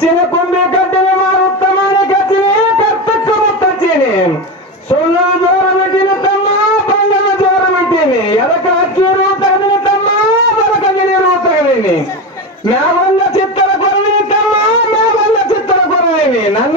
ಕಚ್ಚಿನ ಕೊಂಬೆ ಕಟ್ಟಿನ ಮಾರುತ್ತಮಾನೆ ಕಚ್ಚಿನ ಕರ್ತಕ್ಕ ಮುತ್ತಚ್ಚೇನೆ ಸೊಳ್ಳು ಜೋರ ಬಿಟ್ಟಿನ ತಮ್ಮ ಬಂಧನ ಜೋರ ಬಿಟ್ಟೇನೆ ಎದಕ ಅಕ್ಕಿರು ತಗದಿನ ತಮ್ಮ ಬರಕಗಿರು ತಗದೀನಿ ಮ್ಯಾಗೊಂದ ಚಿತ್ತರ ಕೊರವೇನಿ ತಮ್ಮ ಮ್ಯಾಗೊಂದ ಚಿತ್ತರ ಕೊರವೇನಿ ನನ್ನ